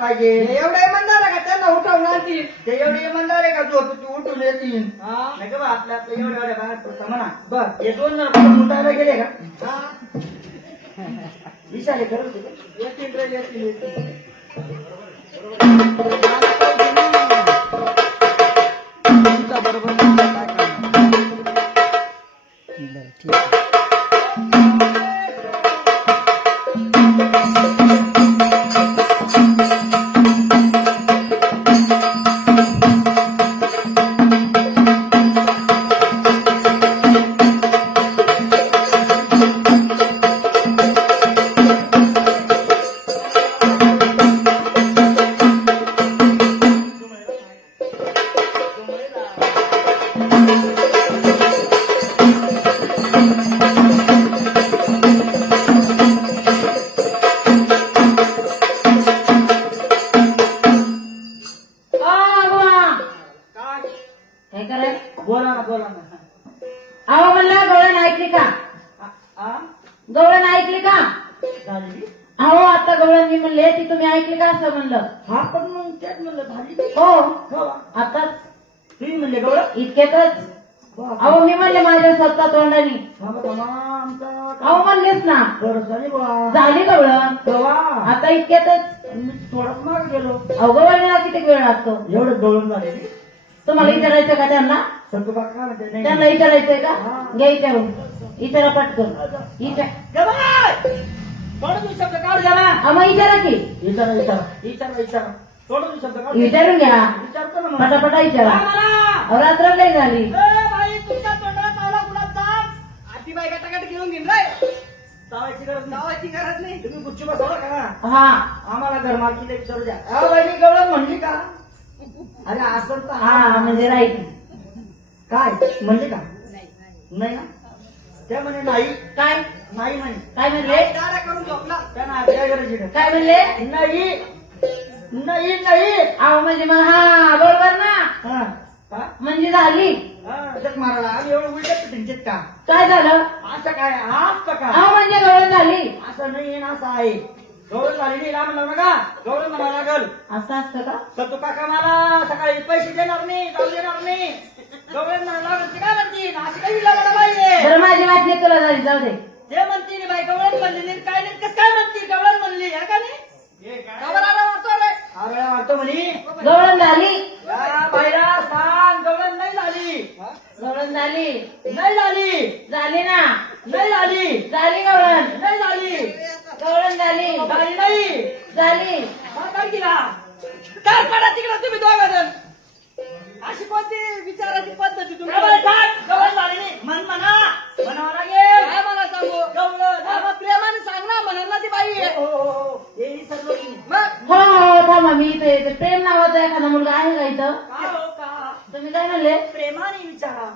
पाहिजे. एवढे इमानदार आहे का त्यांना उठवणार ती? ते एवढे इमानदार आहे का झोप तू उठून येतील हा नाही का बा आपल्या एवढ्या एवढ्या भागात होता म्हणा. बर हे 2 जण कुठं उठायला गेले का हा विचारे करत होते. येतील रे येतील. तुमचा बरोबर काय करणार? बरं ठीक आहे. काय कराय? बोला ना बोला ना. अहो म्हणलं गवळण ऐकली का? आ? गवळण ऐकली का? झाली अहो आता गवळण मी म्हणले ती तुम्ही ऐकली का असं म्हणलं. हा पण मग त्यात म्हणलं झाली हो हो आताच तुम्ही म्हणले गवळण इतक्यातच. अहो मी म्हणले माझ्या स्वतः तोंडानी. अहो म्हणलेच ना बरं झाली बा झाली गवळण तेव्हा आता इतक्यातच. मी थोडंच माग गेलो अहो गवळणीला किती वेळ लागतो? एवढं दळून झाले तुम्हाला विचारायचं का त्यांना? संतू काका म्हणते नाही. त्यांना विचारायचंय का? घ्या विचारून. विचारा पटकन. थोडं शब्द काढ जरा. मग विचारा की. विचारा विचारा विचारा विचारा थोडं शब्द काढ. विचारून घ्या. विचारतो ना मग. पटापटा विचारा. अहो, रात्र लय झाली. बाई तुमच्या तोंडाला चावला कुणाचा? आती बाई गटागट घेऊन घेऊन रे. चावायची गरज नाही. लावायची गरज नाही. तुम्ही गुच्ची बसवला का? हा आम्हाला घरमालकीला विचारू द्या. अहो बाई मी गवळण म्हणली का? अरे असं तर हा म्हणजे राईट. काय म्हणले का? नाही ना त्या म्हणे नाही काय नाही म्हणे. काय म्हणले? करून झोपला त्यांना काय गरज आहे? काय म्हणले? नाही नाही नाही. अहो म्हणजे मग हा बरोबर ना. हा हा? म्हणजे झाली. हा, जग मारायला आम्ही एवढं उलट त्यांच्यात का काय झालं? असं काय असतं का? अहो म्हणजे गवळण झाली. असं नाही ना असं आहे. गौरव झाली नाही लांब लावू नका. गौरव म्हणावं लागल. असं असतं का? सतू काका मला सकाळी पैसे देणार नाही जाऊ देणार नाही. गौरव म्हणावं लागल. ते काय म्हणतील अशी काही विला पाहिजे. बरं माझी वाटणी तुला झाली जाऊ दे. ते म्हणतील बाई गवळण म्हणली नाही काय नाही कसं काय म्हणतील गवळण म्हणली आहे का नाही? आरळा मारतो म्हणी. गवळण झाली. या बाईला सांग गवळण नाही झाली. गवळण झाली. नाही झाली. झाली ना. नाही झाली. झाली गवळण. नाही झाली. गवळण झाली. झाली नाही. झाली. सांगा तिला. काय पडा तिकडे तुम्ही दोघं जण. अशी कोणती विचाराची पद्धती तुम्ही? गवळण झाली नाही. म्हण म्हणा. म्हणावं लागेल. काय मला सांगू? गवळण. प्रेमाने सांग ना म्हणत ना ती बाई. हो हो हो हे विसरलो मी. हो हो थांबा मी इथे येते. प्रेम नावाचा एखादा मुलगा आहे का इथं? का हो का? तुम्ही काय म्हणले? प्रेमाने विचारा.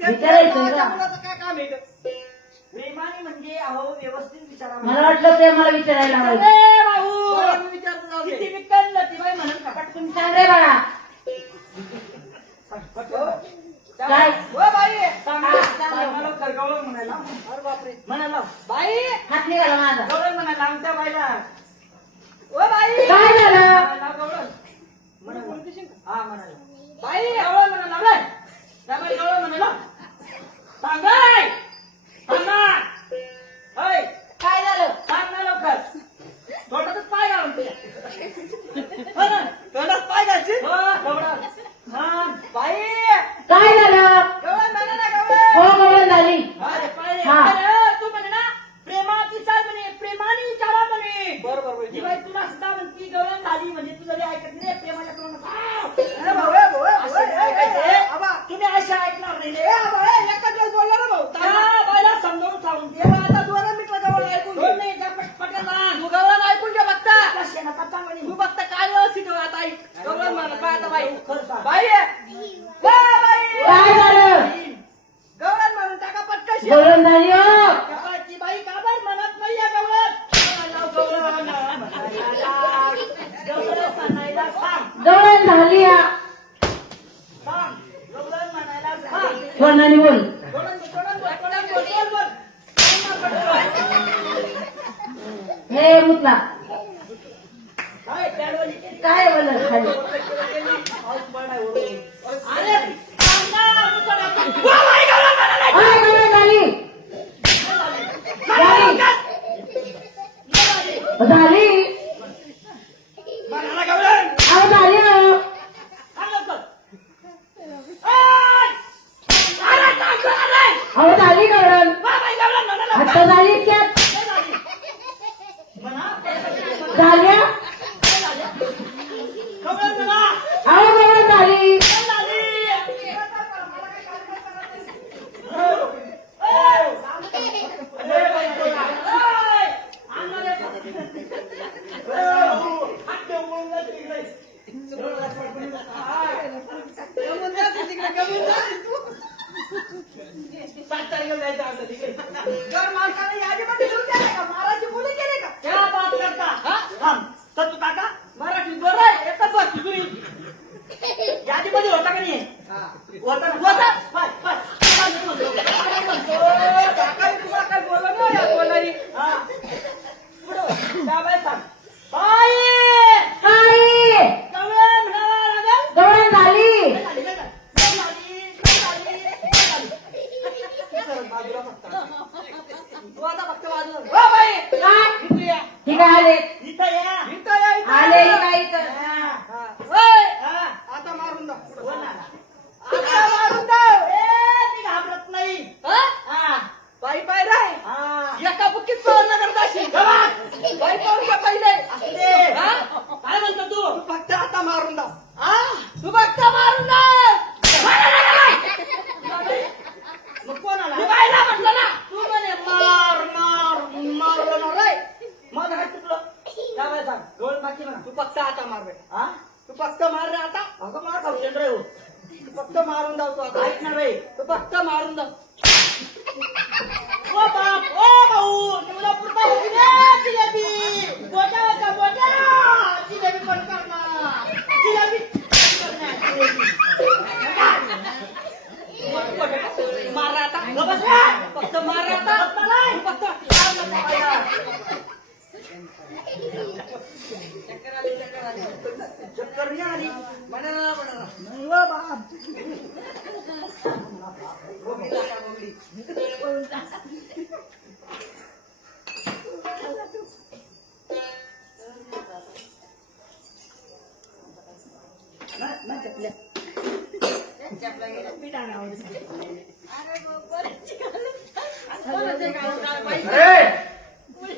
विचारायचं का? काय काम आहे? प्रेमाने म्हणजे अहो व्यवस्थित विचारा. मला वाटलं प्रेमाला विचारायला हवं. ए भाऊ किती विकल ती बाई म्हणून का तुम्ही सांग रे बाळा. काय? हो बाई मला गवळण म्हणायला. अरे बापरे म्हणाला बाई हात निघाला माझा. गवळण म्हणायला आमच्या बाईला. ओ बाई काय झालं? म्हणाला गवळण म्हणाला. हा म्हणाला बाई गवळण म्हणाला. बाई त्या बाई गवळण म्हणाला. सांगाय सांगा. होय काय झालं? सांग ना लवकर. तोंडातच पाय घालून तुझ्या. हो ना तोंडात पाय घालशील. हो गवळण. हा बाई काय झालं? गवळण म्हणा ना गवळण. हो गवळण झाली. अरे पाय हा. अरे, तू म्हणे ना प्रेमात विचार म्हणे प्रेमाने विचारा म्हणे. बरोबर ही बाई तुला सुद्धा म्हणती गवळण झाली म्हणजे तू जरी ऐकत नाही प्रेमाच्या तोंडात. अरे भाऊ तुम्ही अशा ऐकणार नाही रे. एका दिवस बोलला ना भाऊ. त्या बाईला समजावून सांगून दे. आता दोन मिनिटं गवळण ऐकून घे. नाही त्या पटपटाला तू गवळण ऐकून घे बघता. तू बघता काय व्यवस्थित हो आता ऐक. गवळण म्हणा काय आता बाई बाई काय झालं? गवळण म्हणून टाका पटकन. गवळण झाली हो. ती बाई का बाई म्हणत नाहीये गवळण. गवळण म्हणायला सांग. गवळण झाली हा. सांग गवळण म्हणायला सांग. तोंडाने बोल. बोल. हे मुतला. काय काय बोलत खाली अरे सांगा, दुसरं अरे गवळण झाली झाली मला गवळण. अहो झाली अहो. अहो झाली गवळण आता झाली इतक्यात झाल्या अहो गवळण झाली यादीमध्ये होता का नाही होता होता तुम्हाला काय बोललो ना बोलणारी बाई काय गवळण म्हणावं लागेल. गवळण झाली तू आता फक्त वाजव. हो बाई, काय इथे या. ठीक आहे आले इथं या. इथं या, इथं. आले ही काही तर हा. होय. आता मारून दाव. आता मारून दाव. ती घाबरत नाही. हा. बाई पाय राय. एका बुक्कीत पळणं करत असेल. बाई पाहून घ्या पहिले. असू दे. हा? काय म्हणतो तू फक्त आता मारून दाव. तू फक्त मारून दाव. मग कोणाला मी बाईला म्हटलं ना तू म्हणे मार मार मारलं ना रे माझं काय चुकलं काय बाई सांग डोळ बाकी म्हणा तू फक्त आता मार रे तू फक्त मार रे आता अगं मार खाऊ रे हो तू फक्त मारून जाऊ तू आता ऐक ना रे तू फक्त मारून जाऊ ओ बाप ओ भाऊ तुला पुरता होती रे जिलेबी बोटा होता बोटा जिलेबी पण करणार जिलेबी मार आता बस फक्त मार आता फक्त चक्कर नाही आली म्हणा नाही वा बाप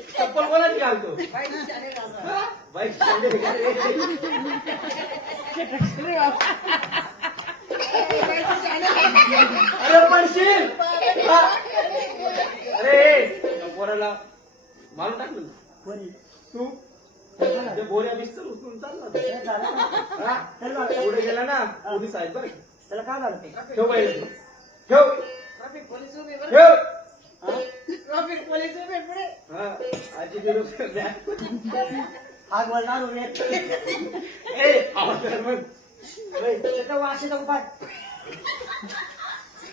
चप्पल कोणाची घालतो बाईक अरे पडशील अरे पोराला मारून टाकलं ना. तू ते बोऱ्या बिस्तर उचलून चालला पुढे गेला ना पोलीस आहेत बरं त्याला काय झालं ते ठेव बाई ठेव ट्रॅफिक पोलीस उभे ठेव ट्रॅफिक पोलीस उभे पुढे हा आजी बिरो आग वळणार उभे ए आवाज कर मग त्याचा वाशीचा उपाय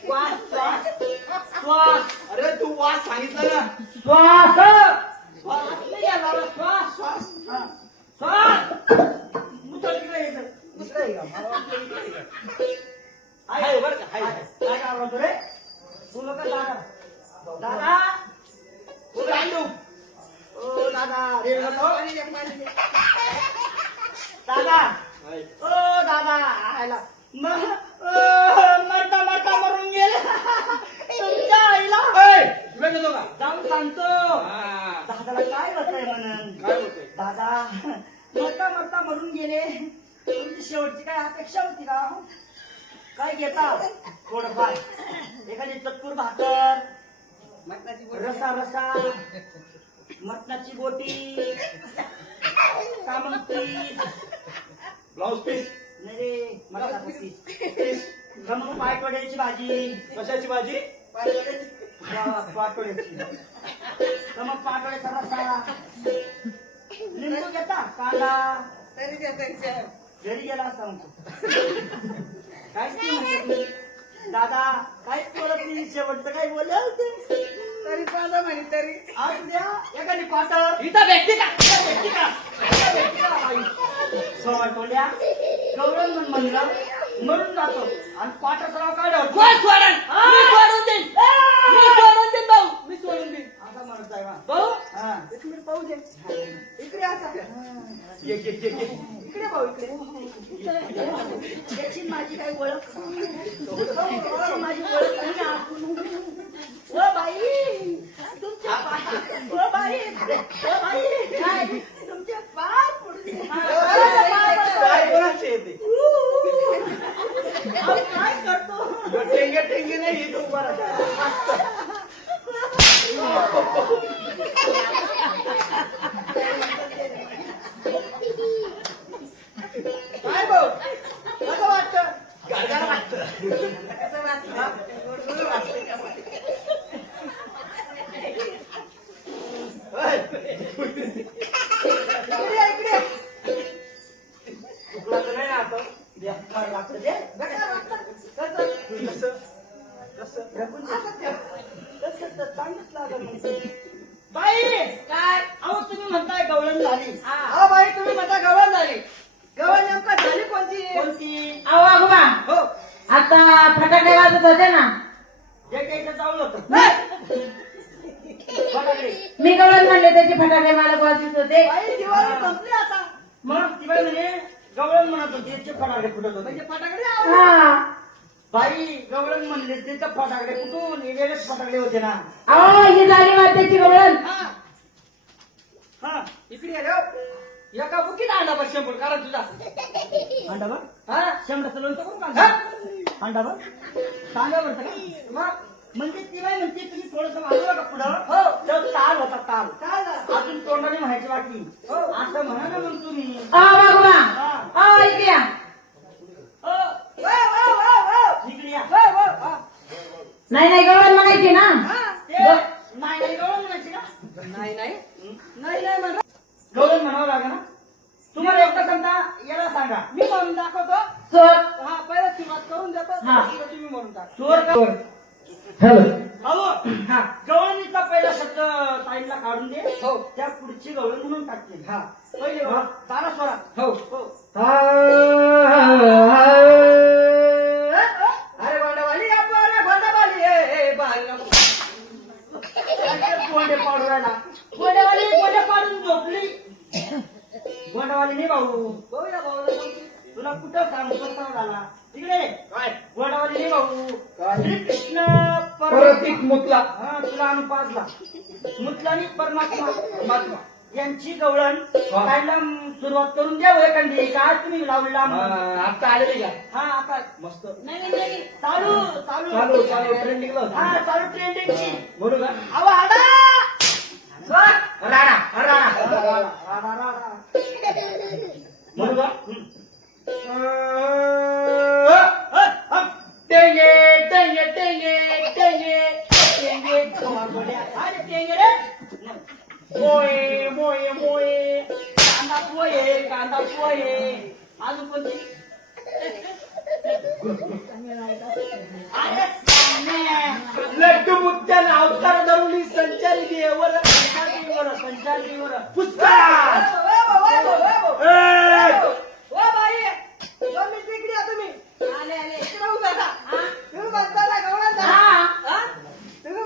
वास श्वास श्वास अरे तू वास सांगितलं ना श्वास श्वास नाही आला रे, श्वास श्वास हा. श्वास मुतल तिकडे येतं. इकडे ये. मला वाटलं इकडे ये. आहे बरं का आहे काय काम होतं रे तू लोक दादा दादा उभे आणू ओ दादा रे नको दादा आहे. ओ दादा आयला मरता मरता मरून गेले तुमच्या आईला ए, तुला घेतो का जाऊन सांगतो हा. दादाला काय होतंय म्हणून काय होतंय दादा मरता मरता मरून गेले तुमची शेवटची काय अपेक्षा होती का काय घेता थोडंफार एखादी चतुर भाकर रसा रसा मटणाची बोटी कामंती ब्लाऊज पीस नाही रे मला मग पायटोड्याची भाजी कशाची भाजी पाटोड्याची मग पाटोड्याचा रसा लिंबू घेता कांदा घरी गेला असता म्हणतो काहीच नाही म्हणत मी. दादा काहीच बोलत नाही शेवटचं काही बोलले तरी पाहिलं म्हणे तरी आज द्या एखादी पाटळ इथं भेटते का इथं भेटते का? इथं भेटते का बाई? थोड्या गवळण म्हणलं मरून जातो आणि पाठाचं नाव काढव कोण सोडन मी सोडून देईन भाऊ मी सोडून देईन आता म्हणत आहे भाऊ एक मिनिट पाहू दे इकडे आता इकडे भाऊ इकडे त्याची माझी काही ओळख माझी ओळख नाही ना. ओ बाई तुमच्या ओ बाई काय तुमचे पाय पडले काय कोणाचे येते काय करतो टेंगे टेंगे नाही इथं उभा राहा. काय भाऊ कसं वाटतं गारगार वाटतं. कसं वाटतं इकडे इकडे चुकलं नाही ना आता. बेकार वाटतं ते. बेकार वाटतं. कसं? कसं कसं असं ते. तसं तर चांगलंच लागलं मग. बाई काय अहो तुम्ही म्हणताय गवळण झाली हा बाई तुम्ही म्हणता गवळण झाली गवळण नेमका झाली कोणती अहो आगोबा हो आता फटाके वाजत होते ना जे काही जाऊन होतं मी गवळण म्हणले त्याचे फटाके मला वाजत होते. बाई दिवाळी संपली आता मग ती बाई म्हणे गवळण म्हणत होती याचे फटाकडे फुटत होते म्हणजे फटाकडे हा बाई गवळण म्हणले तिथं फटाकडे कुठून हे वेगळेच फटाकडे होते ना अहो ही झाली वाद्याची गवळण. हा इकडे आलो एका बुकीत अंडा बघ शंभर कारण तुझा अंडा बघ हा शंभराचं लोणचं करू का अंडा बघ सांगा बरं का मग म्हणजे ती बाई म्हणते तुम्ही थोडंसं वाजवा का पुढं हो तो ताल होता ताल अजून तोंडाने म्हणायची बाकी हो असं म्हणा ना मग तुम्ही अहो आगोबा अहो इकडे या. इकडे या नाही नाही गवळण म्हणायची ना. नाही गवळण म्हणायची का नाही नाही नाही म्हणा गवळण म्हणावं लागेल ना तुम्हाला एकदा सांगता याला सांगा मी म्हणून दाखवतो चोर हा पहिला सुरुवात करून देतो हा. तुम्ही म्हणून दाखव चोर हॅलो हॅलो गवळणीचा पहिला शब्द ताईला काढून दे हो त्या पुढची गवळण म्हणून टाकते हा पहिले तारा स्वरा हो हो अरे गोंडवाली गोंडे पाडू राहिला गोंडे पाडून झोपली गोंडवाली नाही भाऊ बघूया भाऊ तुला कुठं सांगू कसा झाला तिकडे काय गोंडवाली नाही भाऊ श्रीकृष्ण परतिक मुतला. हा तुला अनुपासला मुतलानी परमात्मा यांची गवळण खायला सुरुवात करून द्या एखादी काय तुम्ही लावलेला आता आलेली का हा आता मस्त नाही चालू चालू चालू चालू ट्रेंडिंगला हा चालू ट्रेंडिंगची बरोबर अहो हाडा राणा राणा बरोबर टेंगे टेंगे टेंगे टेंगे टेंगे अरे टेंगे रे मोये मोये मोये कांदा पोहे अजून कोणती अरे लड्डू मुद्द्यान अवतार धरुली संचारी देवर संचारीवर पुष्कळ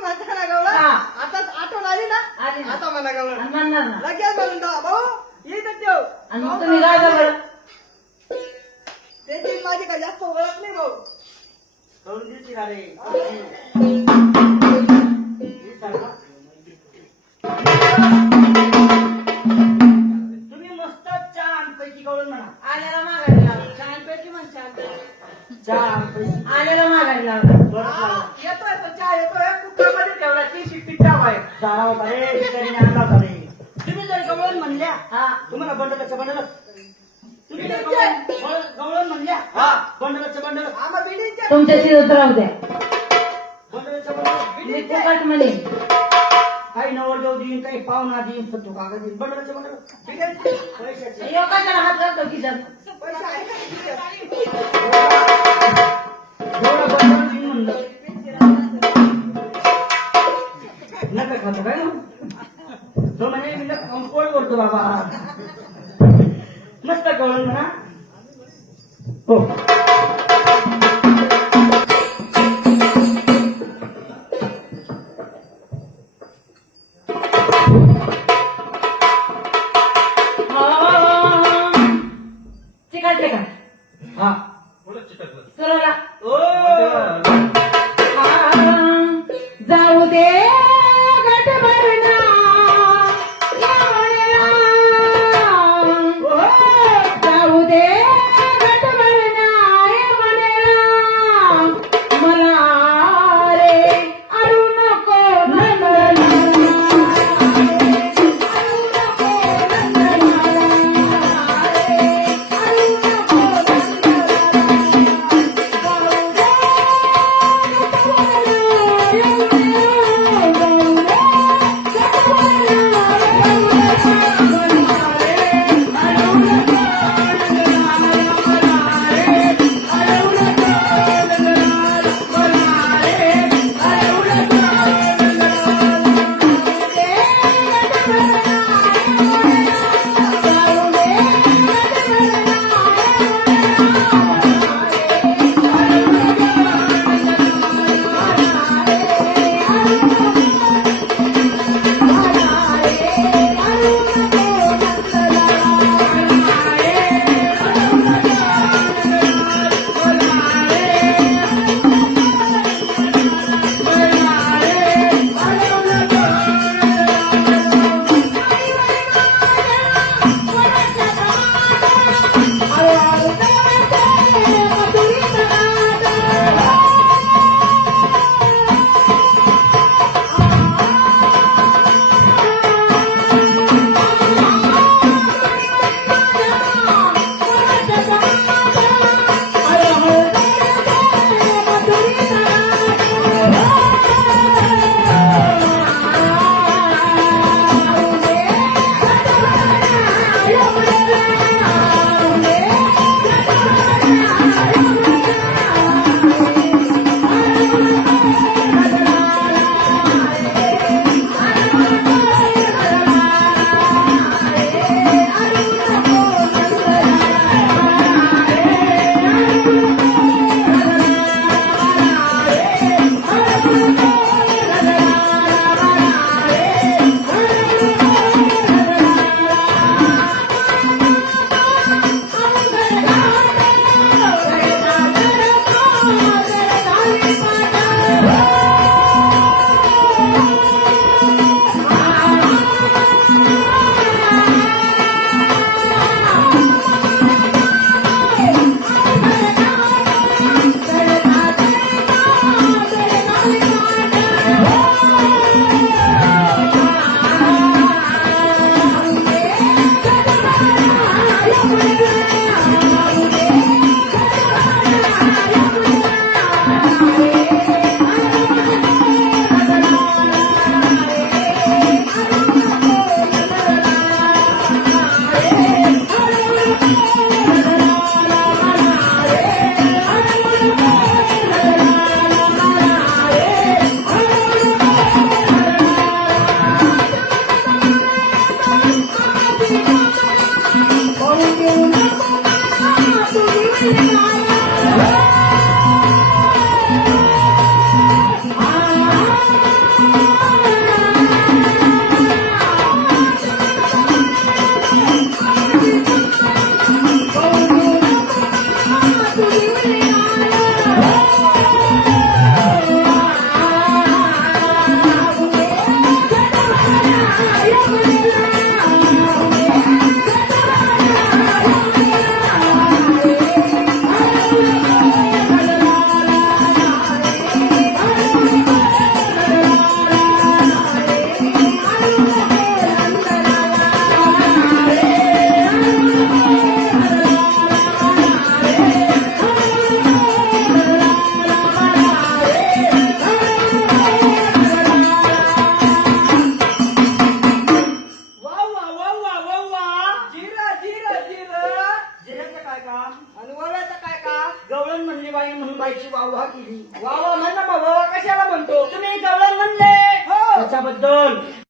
आठवण आली ना आली ना. आता मला गवळण आणि म्हणणार ना. लगेच म्हणून भाऊ येत ठेव आणि मग तुम्ही काय गवळण त्याची माझी काय जास्त ओळख नाही भाऊ करून दिली का रे तुम्ही मस्त छान पैकी गवळण म्हणा आलेला माघारी लावला. छान पैकी म्हण छान पैकी छान पैकी. आलेला माघारी लावला. हा, येतोय तो चहा येतोय कुकरमध्ये ठेवला ती शिट्टी चहा आहे झाला होता रे बिचारीने आणला होता रे तुम्ही जर गवळण म्हणल्या हा तुम्हाला बंडलाच्या बंडल तुम्ही जर गवळण म्हणल्या हा बंडलाच्या बंडल आम्हा बिल्डिंगच्या तुमच्या तिथं राहू द्या. बंडलाच्या बंडल मी फुकट म्हणे काही नवरदेव देईन काही पाहुणा देईन सत्तू कागद देईन बंडलाच्या बंडल ठीक आहे पैशाचे योगाच्या हात घालतो खिशात. पैसे आहे का खिशात? एवढं बंडल देईन म्हणलं नका खातो काय ना तो म्हणे मी पोट करतो बाबा मस्त गवळण गवळण म्हणा. हो. चिकट चिकट. हा पुढे चिटकलं. सुराला. ओ जाऊ दे गटभरणा यावळेला. जाऊ दे गटभरणा यावळेला. मला रे अडू नको नंदला. अडू नको नंदला.